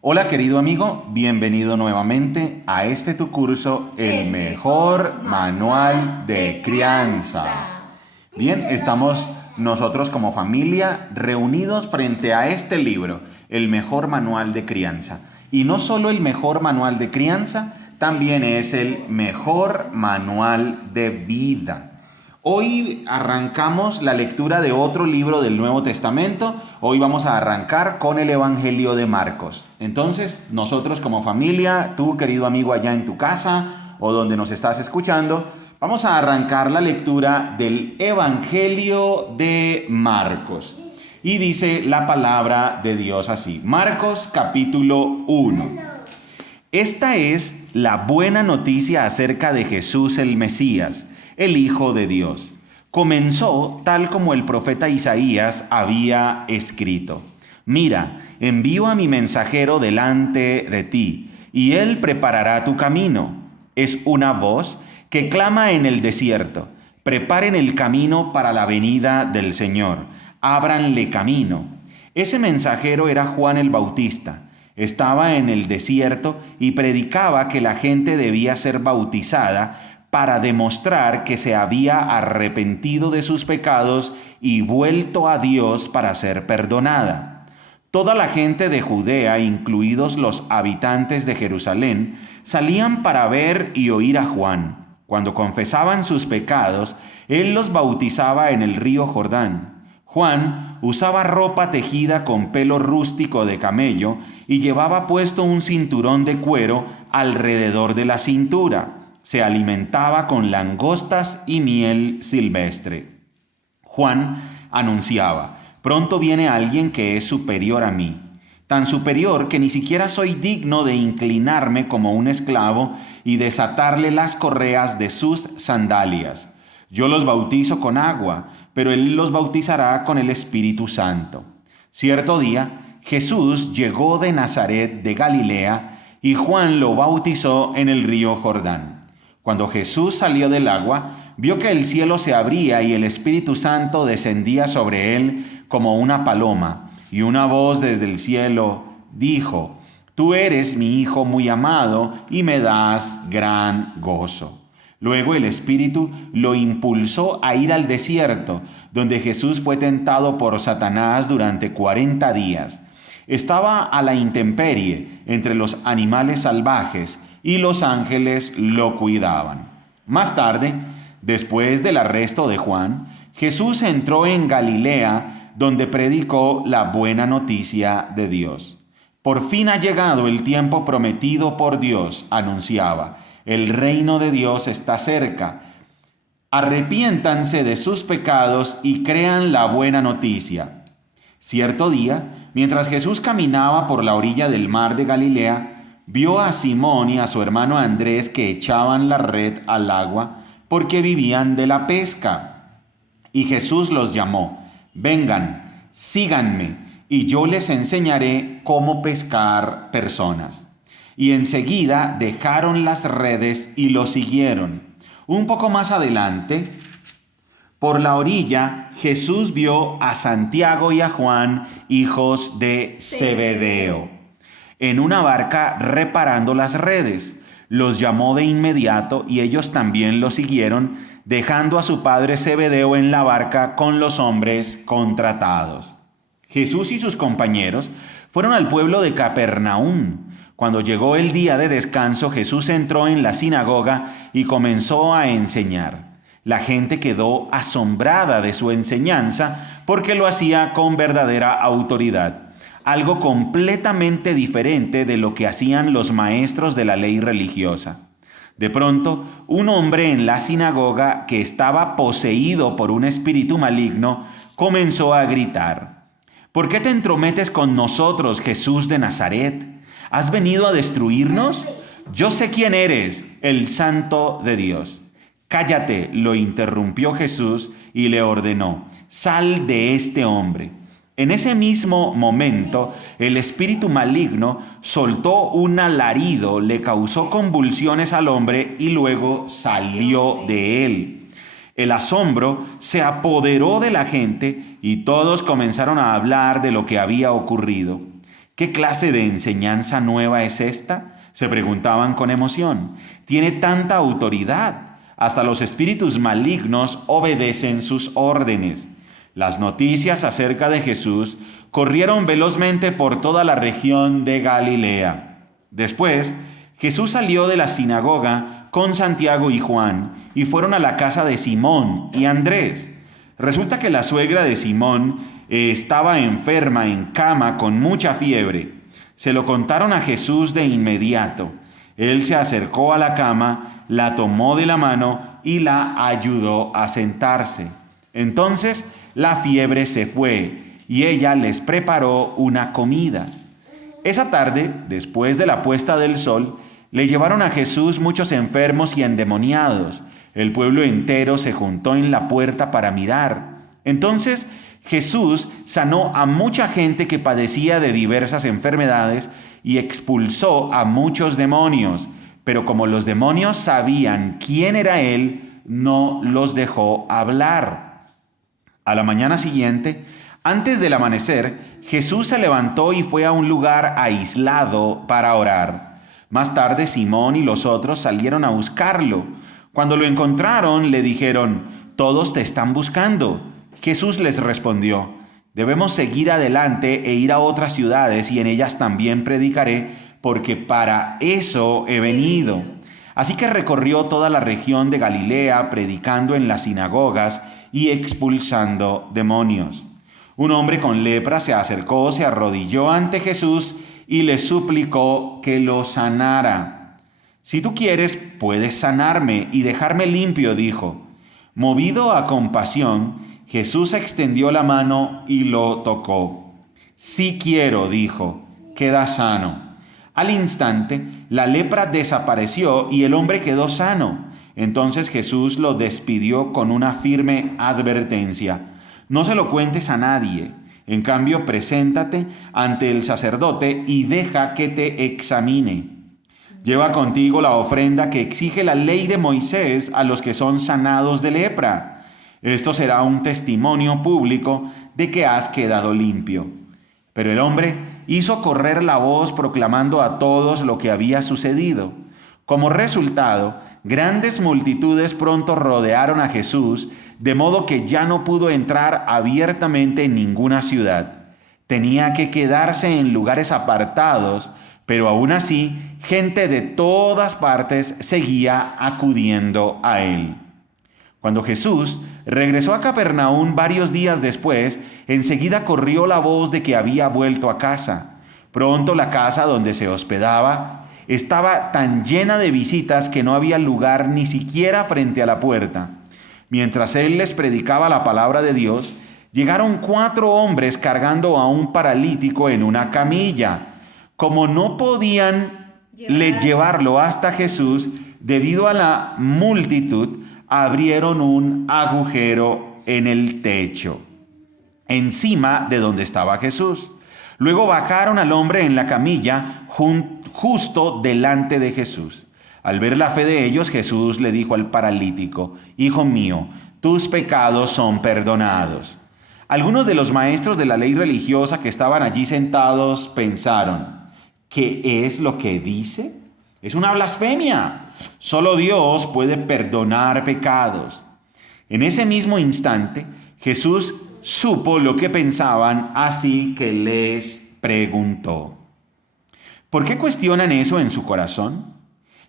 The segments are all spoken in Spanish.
Hola querido amigo, bienvenido nuevamente a este tu curso, El mejor manual de crianza. Bien, estamos nosotros como familia reunidos frente a este libro, El mejor manual de crianza. Y no solo el mejor manual de crianza, también es el mejor manual de vida. Hoy arrancamos la lectura de otro libro del Nuevo Testamento. Hoy vamos a arrancar con el Evangelio de Marcos. Entonces, nosotros como familia, tú querido amigo allá en tu casa o donde nos estás escuchando, vamos a arrancar la lectura del Evangelio de Marcos. Y dice la palabra de Dios así. Marcos capítulo 1. Esta es la buena noticia acerca de Jesús el Mesías, el Hijo de Dios. Comenzó tal como el profeta Isaías había escrito. Mira, envío a mi mensajero delante de ti, y él preparará tu camino. Es una voz que clama en el desierto. Preparen el camino para la venida del Señor. Ábranle camino. Ese mensajero era Juan el Bautista. Estaba en el desierto y predicaba que la gente debía ser bautizada para demostrar que se había arrepentido de sus pecados y vuelto a Dios para ser perdonada. Toda la gente de Judea, incluidos los habitantes de Jerusalén, salían para ver y oír a Juan. Cuando confesaban sus pecados, él los bautizaba en el río Jordán. Juan usaba ropa tejida con pelo rústico de camello y llevaba puesto un cinturón de cuero alrededor de la cintura. Se alimentaba con langostas y miel silvestre. Juan anunciaba: pronto viene alguien que es superior a mí, tan superior que ni siquiera soy digno de inclinarme como un esclavo y desatarle las correas de sus sandalias. Yo los bautizo con agua, pero él los bautizará con el Espíritu Santo. Cierto día, Jesús llegó de Nazaret de Galilea y Juan lo bautizó en el río Jordán. Cuando Jesús salió del agua, vio que el cielo se abría y el Espíritu Santo descendía sobre él como una paloma, y una voz desde el cielo dijo: Tú eres mi Hijo muy amado y me das gran gozo. Luego el Espíritu lo impulsó a ir al desierto, donde Jesús fue tentado por Satanás durante 40 días. Estaba a la intemperie entre los animales salvajes y los ángeles lo cuidaban. Más tarde, después del arresto de Juan, Jesús entró en Galilea, donde predicó la buena noticia de Dios. Por fin ha llegado el tiempo prometido por Dios, anunciaba. El reino de Dios está cerca. Arrepiéntanse de sus pecados y crean la buena noticia. Cierto día, mientras Jesús caminaba por la orilla del mar de Galilea, vio a Simón y a su hermano Andrés que echaban la red al agua porque vivían de la pesca. Y Jesús los llamó: vengan, síganme, y yo les enseñaré cómo pescar personas. Y enseguida dejaron las redes y lo siguieron. Un poco más adelante, por la orilla, Jesús vio a Santiago y a Juan, hijos de Zebedeo, en una barca reparando las redes. Los llamó de inmediato y ellos también lo siguieron, dejando a su padre Zebedeo en la barca con los hombres contratados. Jesús y sus compañeros fueron al pueblo de Capernaum. Cuando llegó el día de descanso, Jesús entró en la sinagoga y comenzó a enseñar. La gente quedó asombrada de su enseñanza porque lo hacía con verdadera autoridad, algo completamente diferente de lo que hacían los maestros de la ley religiosa. De pronto, un hombre en la sinagoga que estaba poseído por un espíritu maligno comenzó a gritar: ¿Por qué te entrometes con nosotros, Jesús de Nazaret? ¿Has venido a destruirnos? Yo sé quién eres, el Santo de Dios. Cállate, lo interrumpió Jesús y le ordenó: sal de este hombre. En ese mismo momento, el espíritu maligno soltó un alarido, le causó convulsiones al hombre y luego salió de él. El asombro se apoderó de la gente y todos comenzaron a hablar de lo que había ocurrido. ¿Qué clase de enseñanza nueva es esta?, se preguntaban con emoción. Tiene tanta autoridad. Hasta los espíritus malignos obedecen sus órdenes. Las noticias acerca de Jesús corrieron velozmente por toda la región de Galilea. Después, Jesús salió de la sinagoga con Santiago y Juan y fueron a la casa de Simón y Andrés. Resulta que la suegra de Simón estaba enferma en cama con mucha fiebre. Se lo contaron a Jesús de inmediato. Él se acercó a la cama, la tomó de la mano y la ayudó a sentarse. Entonces la fiebre se fue y ella les preparó una comida. Esa tarde, después de la puesta del sol, le llevaron a Jesús muchos enfermos y endemoniados. El pueblo entero se juntó en la puerta para mirar. Entonces Jesús sanó a mucha gente que padecía de diversas enfermedades y expulsó a muchos demonios. Pero como los demonios sabían quién era Él, no los dejó hablar. A la mañana siguiente, antes del amanecer, Jesús se levantó y fue a un lugar aislado para orar. Más tarde, Simón y los otros salieron a buscarlo. Cuando lo encontraron, le dijeron: «Todos te están buscando». Jesús les respondió: «Debemos seguir adelante e ir a otras ciudades y en ellas también predicaré, porque para eso he venido». Así que recorrió toda la región de Galilea, predicando en las sinagogas y expulsando demonios. Un hombre con lepra se acercó, se arrodilló ante Jesús y le suplicó que lo sanara. «Si tú quieres, puedes sanarme y dejarme limpio», dijo. Movido a compasión, Jesús extendió la mano y lo tocó. «Sí quiero», dijo, «queda sano». Al instante, la lepra desapareció y el hombre quedó sano. Entonces Jesús lo despidió con una firme advertencia: «No se lo cuentes a nadie. En cambio, preséntate ante el sacerdote y deja que te examine. Lleva contigo la ofrenda que exige la ley de Moisés a los que son sanados de lepra. Esto será un testimonio público de que has quedado limpio». Pero el hombre hizo correr la voz proclamando a todos lo que había sucedido. Como resultado, grandes multitudes pronto rodearon a Jesús, de modo que ya no pudo entrar abiertamente en ninguna ciudad. Tenía que quedarse en lugares apartados, pero aún así, gente de todas partes seguía acudiendo a él. Cuando Jesús regresó a Capernaum varios días después, enseguida corrió la voz de que había vuelto a casa. Pronto la casa donde se hospedaba estaba tan llena de visitas que no había lugar ni siquiera frente a la puerta. Mientras él les predicaba la palabra de Dios, llegaron 4 hombres cargando a un paralítico en una camilla. Como no podían llevarlo hasta Jesús, debido a la multitud, abrieron un agujero en el techo, encima de donde estaba Jesús. Luego bajaron al hombre en la camilla justo delante de Jesús. Al ver la fe de ellos, Jesús le dijo al paralítico: «Hijo mío, tus pecados son perdonados». Algunos de los maestros de la ley religiosa que estaban allí sentados pensaron: «¿Qué es lo que dice? Es una blasfemia. Solo Dios puede perdonar pecados». En ese mismo instante, Jesús supo lo que pensaban, así que les preguntó: ¿por qué cuestionan eso en su corazón?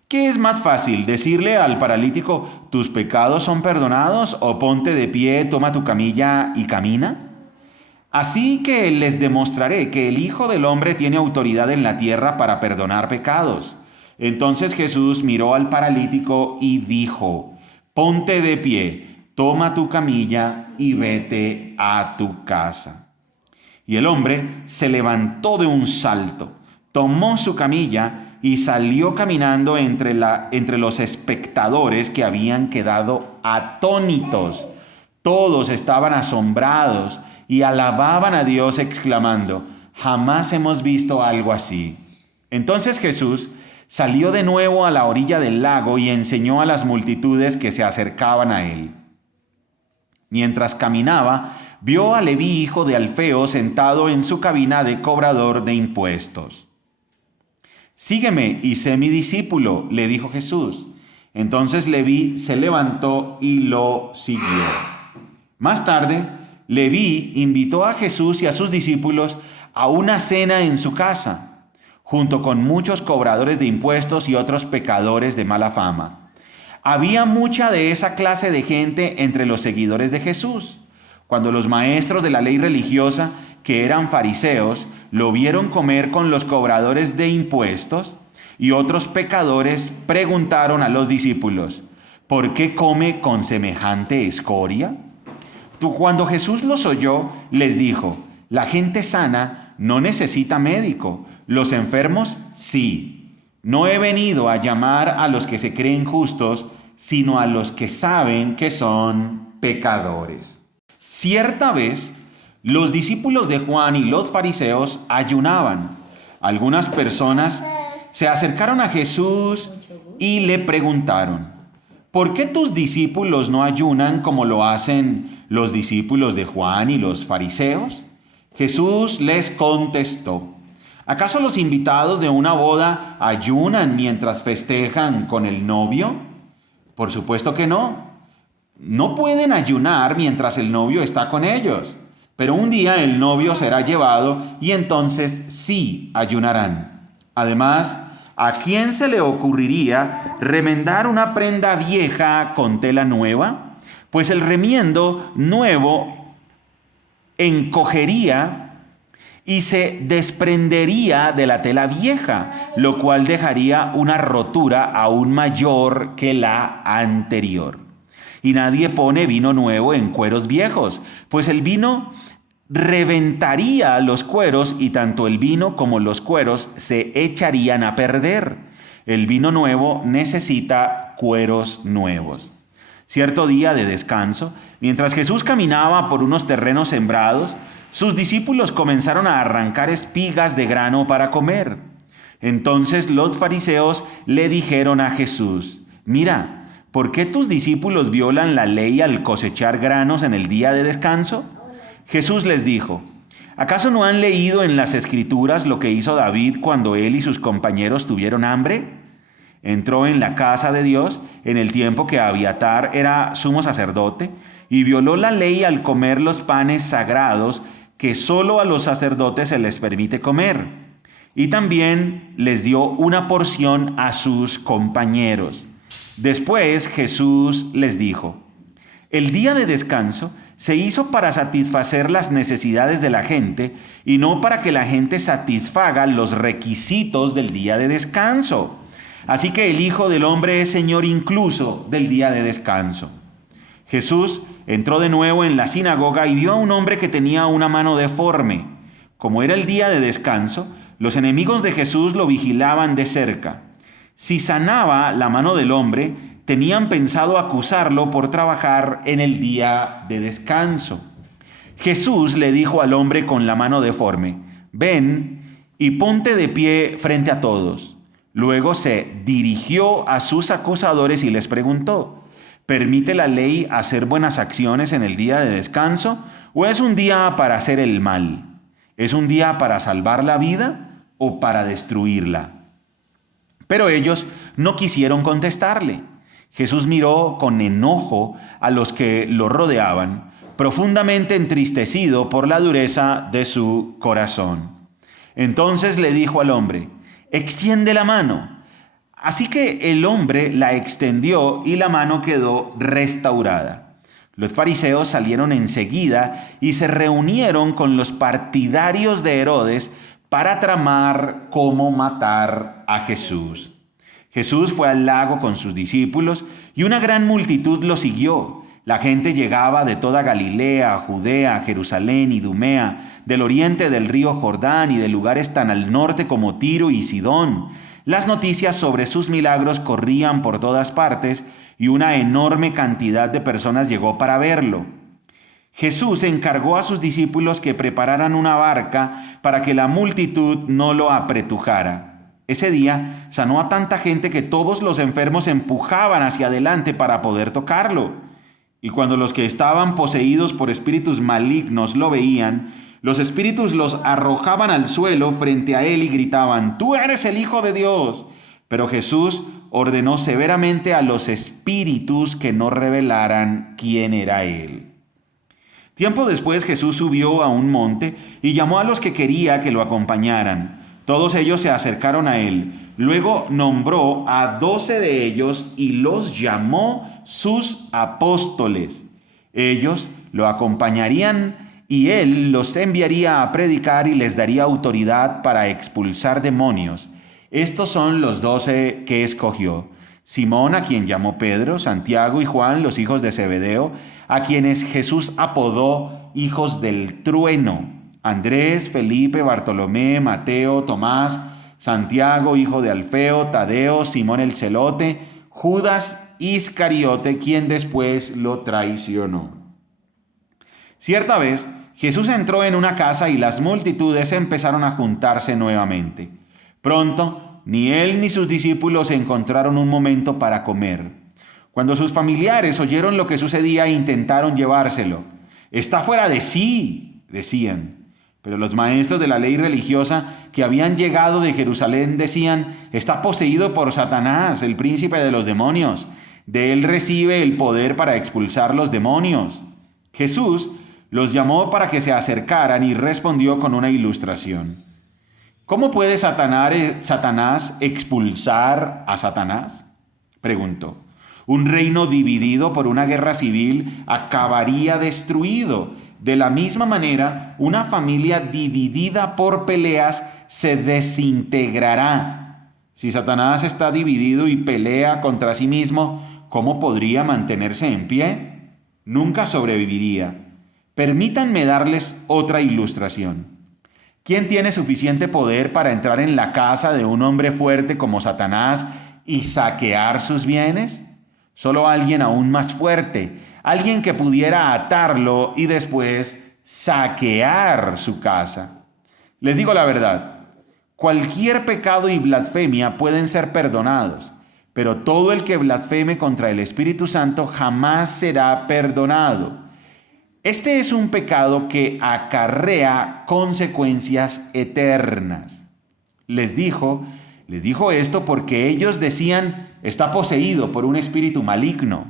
¿Qué es más fácil, decirle al paralítico: «Tus pecados son perdonados», o «Ponte de pie, toma tu camilla y camina»? Así que les demostraré que el Hijo del Hombre tiene autoridad en la tierra para perdonar pecados. Entonces Jesús miró al paralítico y dijo: «Ponte de pie, toma tu camilla y vete a tu casa». Y el hombre se levantó de un salto, tomó su camilla y salió caminando entre los espectadores, que habían quedado atónitos. Todos estaban asombrados y alababan a Dios exclamando: «Jamás hemos visto algo así». Entonces Jesús salió de nuevo a la orilla del lago y enseñó a las multitudes que se acercaban a él. Mientras caminaba, vio a Leví, hijo de Alfeo, sentado en su cabina de cobrador de impuestos. «Sígueme y sé mi discípulo», le dijo Jesús. Entonces Leví se levantó y lo siguió. Más tarde, Leví invitó a Jesús y a sus discípulos a una cena en su casa, junto con muchos cobradores de impuestos y otros pecadores de mala fama. Había mucha de esa clase de gente entre los seguidores de Jesús. Cuando los maestros de la ley religiosa, que eran fariseos, lo vieron comer con los cobradores de impuestos y otros pecadores, preguntaron a los discípulos: ¿por qué come con semejante escoria? Cuando Jesús los oyó, les dijo: la gente sana no necesita médico, los enfermos sí. No he venido a llamar a los que se creen justos, sino a los que saben que son pecadores. Cierta vez, los discípulos de Juan y los fariseos ayunaban. Algunas personas se acercaron a Jesús y le preguntaron: ¿por qué tus discípulos no ayunan como lo hacen los discípulos de Juan y los fariseos? Jesús les contestó: ¿acaso los invitados de una boda ayunan mientras festejan con el novio? Por supuesto que no. No pueden ayunar mientras el novio está con ellos, pero un día el novio será llevado y entonces sí ayunarán. Además, ¿a quién se le ocurriría remendar una prenda vieja con tela nueva? Pues el remiendo nuevo encogería y se desprendería de la tela vieja, lo cual dejaría una rotura aún mayor que la anterior. Y nadie pone vino nuevo en cueros viejos, pues el vino reventaría los cueros y tanto el vino como los cueros se echarían a perder. El vino nuevo necesita cueros nuevos. Cierto día de descanso, mientras Jesús caminaba por unos terrenos sembrados, sus discípulos comenzaron a arrancar espigas de grano para comer. Entonces los fariseos le dijeron a Jesús: mira, ¿por qué tus discípulos violan la ley al cosechar granos en el día de descanso? Jesús les dijo: ¿acaso no han leído en las Escrituras lo que hizo David cuando él y sus compañeros tuvieron hambre? Entró en la casa de Dios en el tiempo que Abiatar era sumo sacerdote y violó la ley al comer los panes sagrados que solo a los sacerdotes se les permite comer. Y también les dio una porción a sus compañeros. Después Jesús les dijo: el día de descanso se hizo para satisfacer las necesidades de la gente y no para que la gente satisfaga los requisitos del día de descanso. Así que el Hijo del Hombre es Señor incluso del día de descanso. Jesús entró de nuevo en la sinagoga y vio a un hombre que tenía una mano deforme. Como era el día de descanso, los enemigos de Jesús lo vigilaban de cerca. Si sanaba la mano del hombre, tenían pensado acusarlo por trabajar en el día de descanso. Jesús le dijo al hombre con la mano deforme: ven y ponte de pie frente a todos. Luego se dirigió a sus acusadores y les preguntó: ¿permite la ley hacer buenas acciones en el día de descanso? ¿O es un día para hacer el mal? ¿Es un día para salvar la vida o para destruirla? Pero ellos no quisieron contestarle. Jesús miró con enojo a los que lo rodeaban, profundamente entristecido por la dureza de su corazón. Entonces le dijo al hombre: extiende la mano. Así que el hombre la extendió y la mano quedó restaurada. Los fariseos salieron enseguida y se reunieron con los partidarios de Herodes para tramar cómo matar a Jesús. Jesús fue al lago con sus discípulos y una gran multitud lo siguió. La gente llegaba de toda Galilea, Judea, Jerusalén y Idumea, del oriente del río Jordán y de lugares tan al norte como Tiro y Sidón. Las noticias sobre sus milagros corrían por todas partes y una enorme cantidad de personas llegó para verlo. Jesús encargó a sus discípulos que prepararan una barca para que la multitud no lo apretujara. Ese día sanó a tanta gente que todos los enfermos se empujaban hacia adelante para poder tocarlo. Y cuando los que estaban poseídos por espíritus malignos lo veían, los espíritus los arrojaban al suelo frente a él y gritaban: «Tú eres el Hijo de Dios». Pero Jesús ordenó severamente a los espíritus que no revelaran quién era él. Tiempo después Jesús subió a un monte y llamó a los que quería que lo acompañaran. Todos ellos se acercaron a él. Luego nombró a 12 de ellos y los llamó sus apóstoles. Ellos lo acompañarían y él los enviaría a predicar y les daría autoridad para expulsar demonios. Estos son los 12 que escogió: Simón, a quien llamó Pedro; Santiago y Juan, los hijos de Zebedeo, a quienes Jesús apodó hijos del trueno; Andrés, Felipe, Bartolomé, Mateo, Tomás, Santiago, hijo de Alfeo, Tadeo, Simón el celote, Judas Iscariote, quien después lo traicionó. Cierta vez, Jesús entró en una casa y las multitudes empezaron a juntarse nuevamente. Pronto, ni él ni sus discípulos encontraron un momento para comer. Cuando sus familiares oyeron lo que sucedía, intentaron llevárselo. «Está fuera de sí», decían. Pero los maestros de la ley religiosa que habían llegado de Jerusalén decían: «Está poseído por Satanás, el príncipe de los demonios. De él recibe el poder para expulsar los demonios». Jesús los llamó para que se acercaran y respondió con una ilustración. «¿Cómo puede Satanás expulsar a Satanás?», preguntó. «Un reino dividido por una guerra civil acabaría destruido. De la misma manera, una familia dividida por peleas se desintegrará. Si Satanás está dividido y pelea contra sí mismo, ¿cómo podría mantenerse en pie? Nunca sobreviviría. Permítanme darles otra ilustración. ¿Quién tiene suficiente poder para entrar en la casa de un hombre fuerte como Satanás y saquear sus bienes? Solo alguien aún más fuerte, alguien que pudiera atarlo y después saquear su casa. Les digo la verdad, cualquier pecado y blasfemia pueden ser perdonados, pero todo el que blasfeme contra el Espíritu Santo jamás será perdonado. Este es un pecado que acarrea consecuencias eternas». Les dijo esto porque ellos decían: «Está poseído por un espíritu maligno».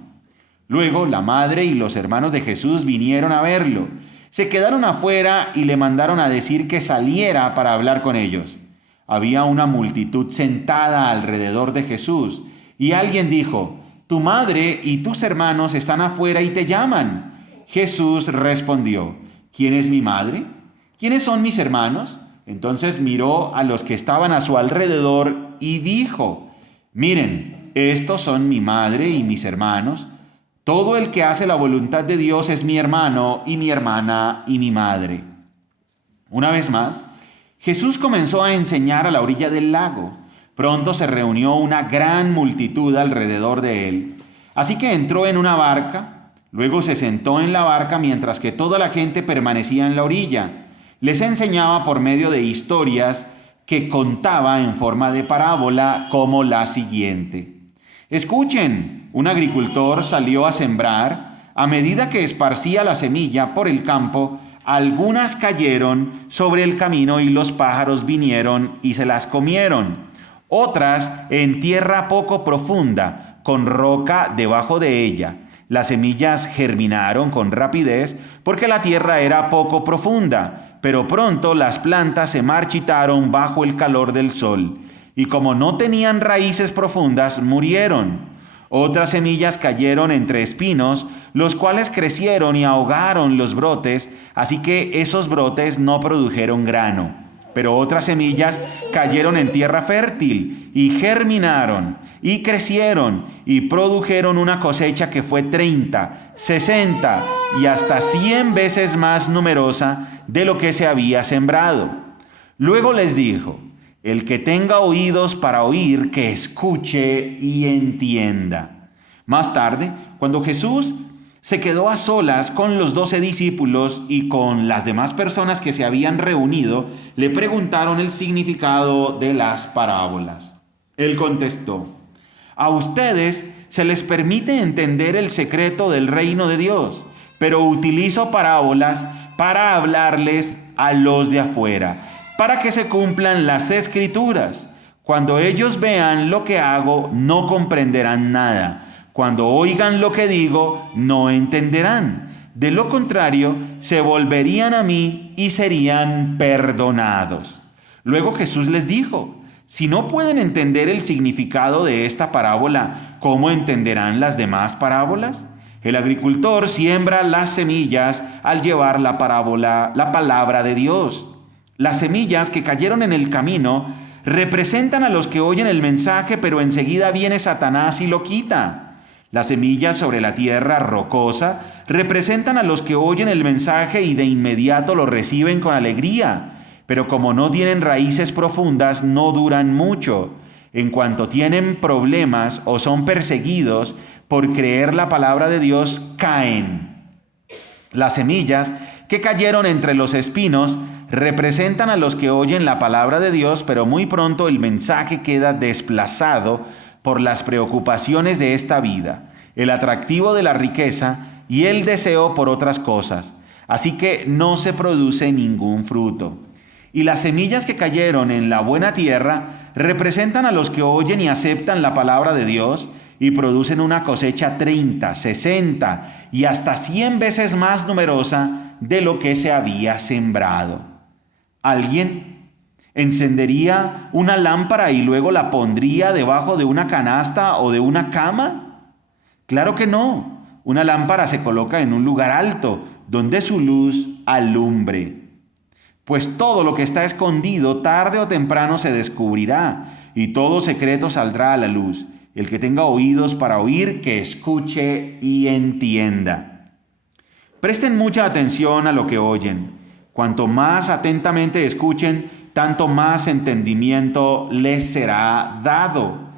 Luego la madre y los hermanos de Jesús vinieron a verlo. Se quedaron afuera y le mandaron a decir que saliera para hablar con ellos. Había una multitud sentada alrededor de Jesús y alguien dijo: «Tu madre y tus hermanos están afuera y te llaman». Jesús respondió: «¿Quién es mi madre? ¿Quiénes son mis hermanos?». Entonces miró a los que estaban a su alrededor y dijo: «Miren, estos son mi madre y mis hermanos. Todo el que hace la voluntad de Dios es mi hermano y mi hermana y mi madre». Una vez más, Jesús comenzó a enseñar a la orilla del lago. Pronto se reunió una gran multitud alrededor de él. Así que entró en una barca. Luego se sentó en la barca mientras que toda la gente permanecía en la orilla. Les enseñaba por medio de historias que contaba en forma de parábola, como la siguiente. «Escuchen, un agricultor salió a sembrar. A medida que esparcía la semilla por el campo, algunas cayeron sobre el camino y los pájaros vinieron y se las comieron. Otras en tierra poco profunda, con roca debajo de ella. Las semillas germinaron con rapidez porque la tierra era poco profunda, pero pronto las plantas se marchitaron bajo el calor del sol, y como no tenían raíces profundas, murieron. Otras semillas cayeron entre espinos, los cuales crecieron y ahogaron los brotes, así que esos brotes no produjeron grano. Pero otras semillas cayeron en tierra fértil y germinaron y crecieron y produjeron una cosecha que fue 30, 60 y hasta 100 veces más numerosa de lo que se había sembrado. Luego les dijo: el que tenga oídos para oír, que escuche y entienda. Más tarde, cuando Jesús se quedó a solas con los 12 discípulos y con las demás personas que se habían reunido, le preguntaron el significado de las parábolas. Él contestó: A ustedes se les permite entender el secreto del reino de Dios, pero utilizo parábolas para hablarles a los de afuera, para que se cumplan las Escrituras. Cuando ellos vean lo que hago, no comprenderán nada. Cuando oigan lo que digo, no entenderán. De lo contrario, se volverían a mí y serían perdonados. Luego Jesús les dijo: si no pueden entender el significado de esta parábola, ¿cómo entenderán las demás parábolas? El agricultor siembra las semillas al llevar la palabra de Dios. Las semillas que cayeron en el camino representan a los que oyen el mensaje, pero enseguida viene Satanás y lo quita. Las semillas sobre la tierra rocosa representan a los que oyen el mensaje y de inmediato lo reciben con alegría, pero como no tienen raíces profundas, no duran mucho. En cuanto tienen problemas o son perseguidos por creer la palabra de Dios, caen. Las semillas que cayeron entre los espinos representan a los que oyen la palabra de Dios, pero muy pronto el mensaje queda desplazado por las preocupaciones de esta vida, el atractivo de la riqueza y el deseo por otras cosas. Así que no se produce ningún fruto. Y las semillas que cayeron en la buena tierra representan a los que oyen y aceptan la palabra de Dios y producen una cosecha 30, 60 y hasta 100 veces más numerosa de lo que se había sembrado. ¿Alguien encendería una lámpara y luego la pondría debajo de una canasta o de una cama? Claro que no. Una lámpara se coloca en un lugar alto, donde su luz alumbre. Pues todo lo que está escondido tarde o temprano se descubrirá, y todo secreto saldrá a la luz. El que tenga oídos para oír, que escuche y entienda. Presten mucha atención a lo que oyen. Cuanto más atentamente escuchen, tanto más entendimiento les será dado.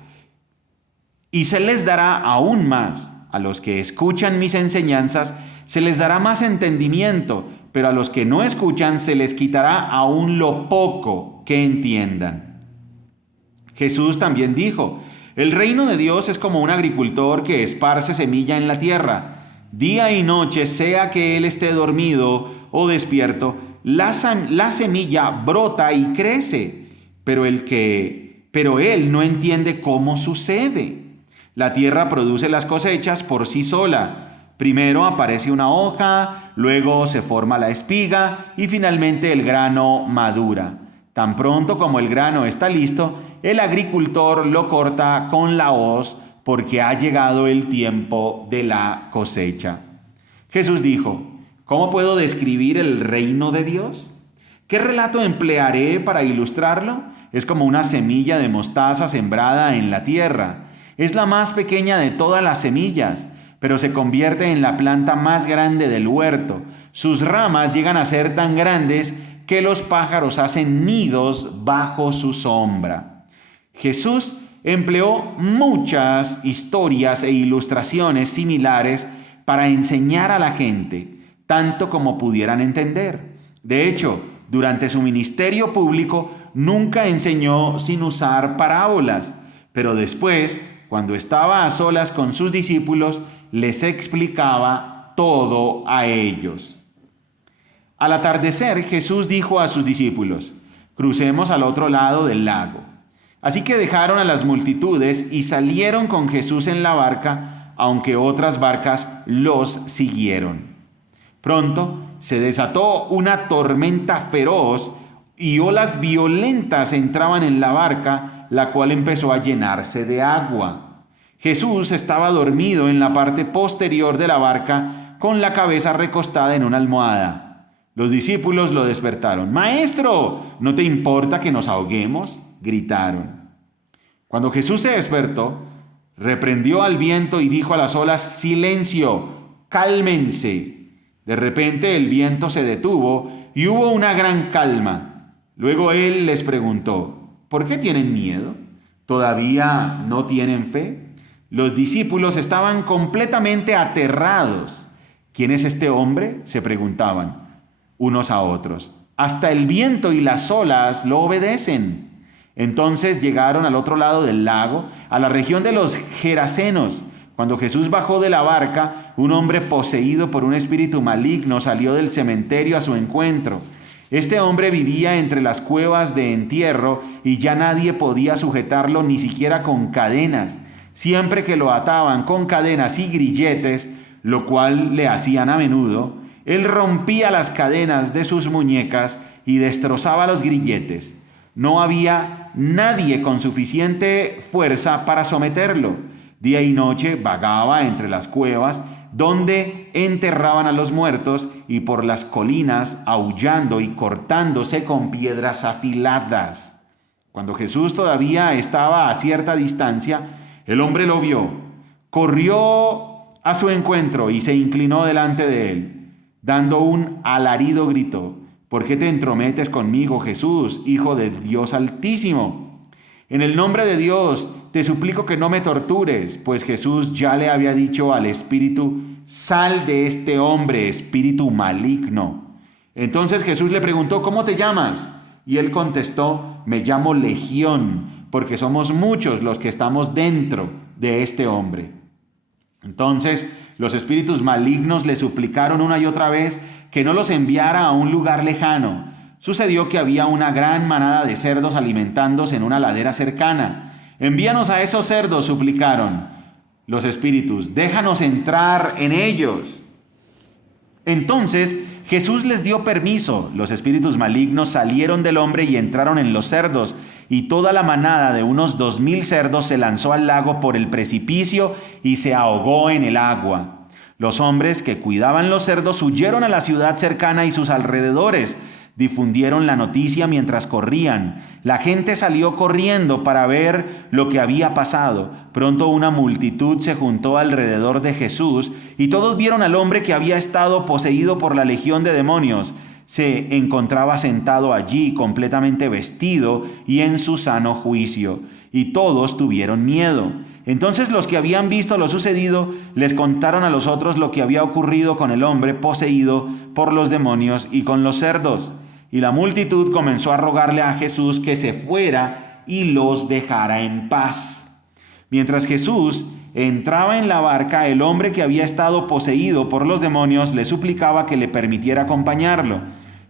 Y se les dará aún más. A los que escuchan mis enseñanzas, se les dará más entendimiento, pero a los que no escuchan se les quitará aún lo poco que entiendan. Jesús también dijo: el reino de Dios es como un agricultor que esparce semilla en la tierra. Día y noche, sea que él esté dormido o despierto, la semilla brota y crece, pero él no entiende cómo sucede. La tierra produce las cosechas por sí sola. Primero aparece una hoja, luego se forma la espiga y finalmente el grano madura. Tan pronto como el grano está listo, el agricultor lo corta con la hoz porque ha llegado el tiempo de la cosecha. Jesús dijo: ¿cómo puedo describir el reino de Dios? ¿Qué relato emplearé para ilustrarlo? Es como una semilla de mostaza sembrada en la tierra. Es la más pequeña de todas las semillas, pero se convierte en la planta más grande del huerto. Sus ramas llegan a ser tan grandes que los pájaros hacen nidos bajo su sombra. Jesús empleó muchas historias e ilustraciones similares para enseñar a la gente, tanto como pudieran entender. De hecho, durante su ministerio público nunca enseñó sin usar parábolas, pero después, cuando estaba a solas con sus discípulos, les explicaba todo a ellos. Al atardecer, Jesús dijo a sus discípulos: crucemos al otro lado del lago. Así que dejaron a las multitudes y salieron con Jesús en la barca, aunque otras barcas los siguieron. Pronto se desató una tormenta feroz y olas violentas entraban en la barca, la cual empezó a llenarse de agua. Jesús estaba dormido en la parte posterior de la barca, con la cabeza recostada en una almohada. Los discípulos lo despertaron. «Maestro, ¿no te importa que nos ahoguemos?», gritaron. Cuando Jesús se despertó, reprendió al viento y dijo a las olas: «Silencio, cálmense». De repente el viento se detuvo y hubo una gran calma. Luego él les preguntó: «¿Por qué tienen miedo? ¿Todavía no tienen fe?». Los discípulos estaban completamente aterrados. «¿Quién es este hombre?», se preguntaban unos a otros. «Hasta el viento y las olas lo obedecen». Entonces llegaron al otro lado del lago, a la región de los Gerasenos. Cuando Jesús bajó de la barca, un hombre poseído por un espíritu maligno salió del cementerio a su encuentro. Este hombre vivía entre las cuevas de entierro y ya nadie podía sujetarlo ni siquiera con cadenas. Siempre que lo ataban con cadenas y grilletes, lo cual le hacían a menudo, él rompía las cadenas de sus muñecas y destrozaba los grilletes. No había nadie con suficiente fuerza para someterlo. Día y noche vagaba entre las cuevas donde enterraban a los muertos y por las colinas aullando y cortándose con piedras afiladas. Cuando Jesús todavía estaba a cierta distancia, el hombre lo vio, corrió a su encuentro y se inclinó delante de él. Dando un alarido gritó: ¿Por qué te entrometes conmigo, Jesús, Hijo del Dios Altísimo? En el nombre de Dios, te suplico que no me tortures, pues Jesús ya le había dicho al espíritu: sal de este hombre, espíritu maligno. Entonces Jesús le preguntó: ¿cómo te llamas? Y él contestó: me llamo Legión, porque somos muchos los que estamos dentro de este hombre. Entonces los espíritus malignos le suplicaron una y otra vez que no los enviara a un lugar lejano. Sucedió que había una gran manada de cerdos alimentándose en una ladera cercana. Envíanos a esos cerdos, suplicaron los espíritus, déjanos entrar en ellos. Entonces Jesús les dio permiso. Los espíritus malignos salieron del hombre y entraron en los cerdos, y toda la manada de unos 2,000 cerdos se lanzó al lago por el precipicio y se ahogó en el agua. Los hombres que cuidaban los cerdos huyeron a la ciudad cercana y sus alrededores. Difundieron la noticia mientras corrían. La gente salió corriendo para ver lo que había pasado. Pronto una multitud se juntó alrededor de Jesús y todos vieron al hombre que había estado poseído por la legión de demonios. Se encontraba sentado allí completamente vestido y en su sano juicio, y todos tuvieron miedo. Entonces los que habían visto lo sucedido les contaron a los otros lo que había ocurrido con el hombre poseído por los demonios y con los cerdos. Y la multitud comenzó a rogarle a Jesús que se fuera y los dejara en paz. Mientras Jesús entraba en la barca, el hombre que había estado poseído por los demonios le suplicaba que le permitiera acompañarlo.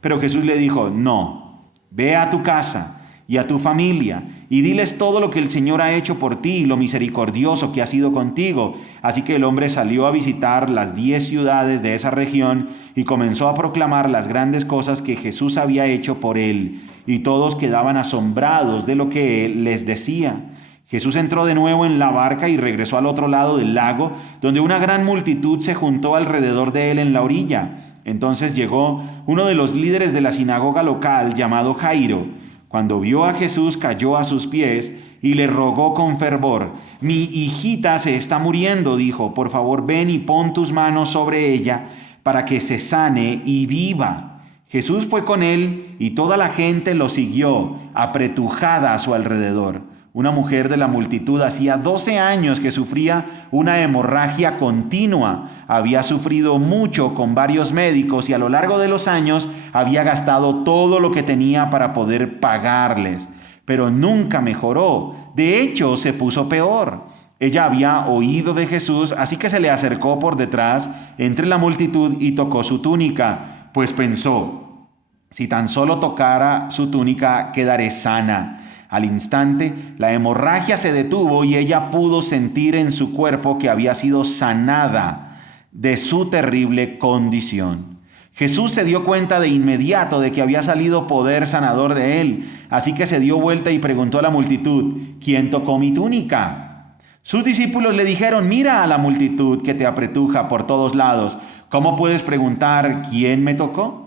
Pero Jesús le dijo: no, ve a tu casa y a tu familia y diles todo lo que el Señor ha hecho por ti y lo misericordioso que ha sido contigo. Así que el hombre salió a visitar las 10 ciudades de esa región y comenzó a proclamar las grandes cosas que Jesús había hecho por él, y todos quedaban asombrados de lo que él les decía. Jesús entró de nuevo en la barca y regresó al otro lado del lago, donde una gran multitud se juntó alrededor de él en la orilla. Entonces llegó uno de los líderes de la sinagoga local, llamado Jairo. Cuando vio a Jesús, cayó a sus pies y le rogó con fervor: mi hijita se está muriendo, dijo, por favor ven y pon tus manos sobre ella para que se sane y viva. Jesús fue con él y toda la gente lo siguió, apretujada a su alrededor. Una mujer de la multitud hacía 12 años que sufría una hemorragia continua. Había sufrido mucho con varios médicos y a lo largo de los años había gastado todo lo que tenía para poder pagarles. Pero nunca mejoró. De hecho, se puso peor. Ella había oído de Jesús, así que se le acercó por detrás entre la multitud y tocó su túnica, pues pensó: si tan solo tocara su túnica, quedaré sana. Al instante, la hemorragia se detuvo y ella pudo sentir en su cuerpo que había sido sanada de su terrible condición. Jesús se dio cuenta de inmediato de que había salido poder sanador de él, así que se dio vuelta y preguntó a la multitud: ¿quién tocó mi túnica? Sus discípulos le dijeron: mira a la multitud que te apretuja por todos lados. ¿Cómo puedes preguntar quién me tocó?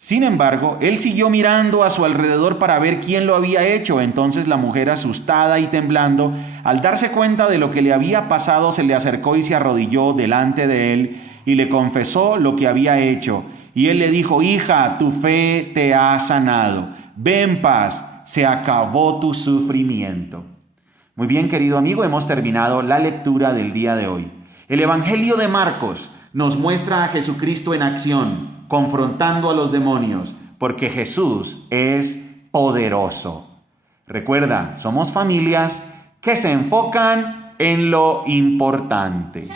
Sin embargo, él siguió mirando a su alrededor para ver quién lo había hecho. Entonces la mujer, asustada y temblando, al darse cuenta de lo que le había pasado, se le acercó y se arrodilló delante de él y le confesó lo que había hecho. Y él le dijo: hija, tu fe te ha sanado. Ve en paz, se acabó tu sufrimiento. Muy bien, querido amigo, hemos terminado la lectura del día de hoy. El Evangelio de Marcos nos muestra a Jesucristo en acción, confrontando a los demonios, porque Jesús es poderoso. Recuerda, somos familias que se enfocan en lo importante.